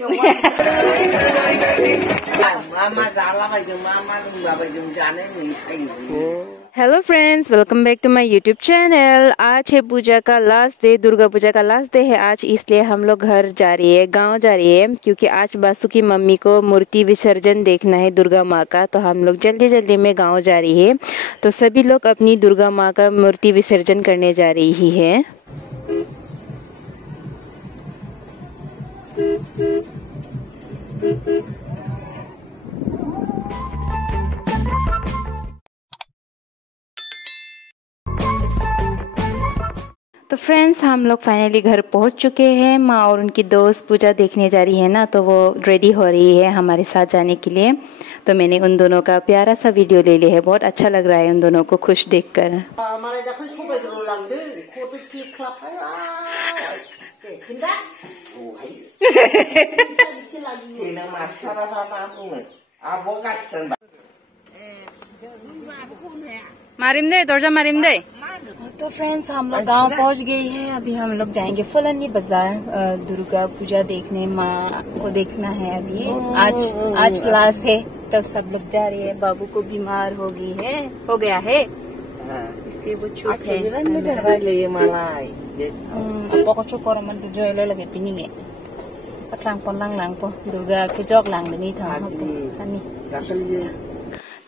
Hello friends, welcome back to my YouTube channel. आज है पूजा का लास्ट डे, दुर्गा पूजा का लास्ट डे है आज, इसलिए हम लोग घर जा रही है, गांव जा रही है, क्योंकि आज बासु की मम्मी को मूर्ति विसर्जन देखना है दुर्गा माँ का। तो हम लोग जल्दी जल्दी में गांव जा रही है। तो सभी लोग अपनी दुर्गा माँ का मूर्ति विसर्जन करने जा रही है। तो फ्रेंड्स, हम लोग फाइनली घर पहुंच चुके हैं। माँ और उनकी दोस्त पूजा देखने जा रही है ना, तो वो रेडी हो रही है हमारे साथ जाने के लिए। तो मैंने उन दोनों का प्यारा सा वीडियो ले लिया है। बहुत अच्छा लग रहा है उन दोनों को खुश देखकर। मारिम दे, दरजा मारिम दे। तो फ्रेंड्स, हम लोग गांव पहुंच गए हैं। अभी हम लोग जाएंगे फुलंदी बाजार दुर्गा पूजा देखने। माँ को देखना है अभी। आज लास्ट है, तब सब लोग जा रहे हैं। बाबू को बीमार हो गया है, इसलिए वो चुप है। दुर्गा के जग लांग नहीं था।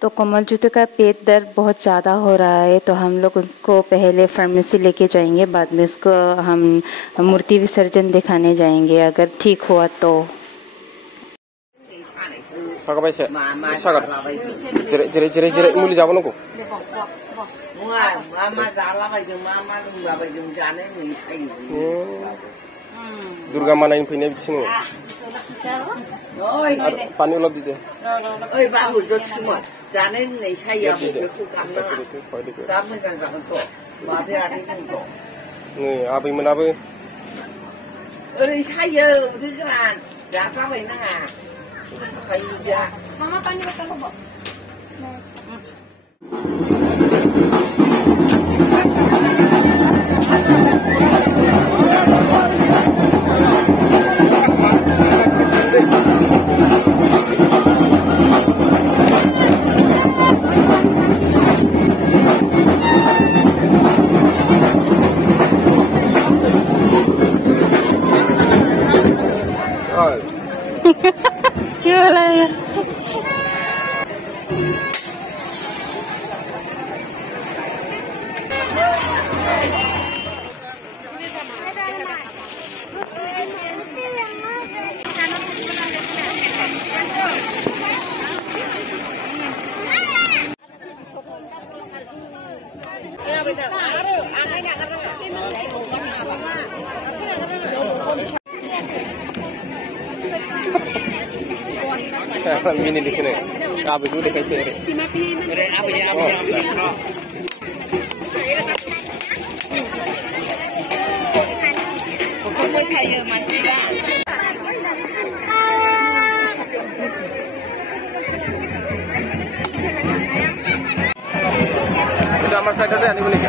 तो कोमल जूते का पेट दर्द बहुत ज़्यादा हो रहा है, तो हम लोग उसको पहले फार्मेसी लेके जाएंगे, बाद में उसको हम मूर्ति विसर्जन दिखाने जाएंगे अगर ठीक हुआ तो। दुर्गा माँ नहीं फैने बिथिङो पानी उलाब दीदे ओइ बाबु जसिमो जाने नै साया बेखौ खामनाङा दा मोजां जागोन थ' माथो आरो दंथ' नै आबैमोनाबो ओरै सायो उदै गोरान जाखाबाय नाङा खायजा मामा पानी बटल हबो क्या वाला है? Mini dikene, abu dulu dekai sini. Udah amat saya dah ni boleh.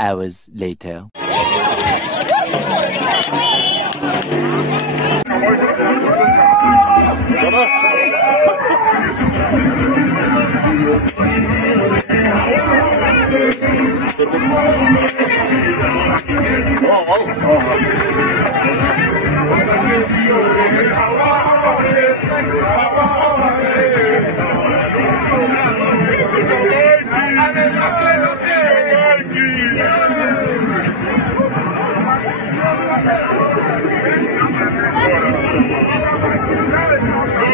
Hours later. दे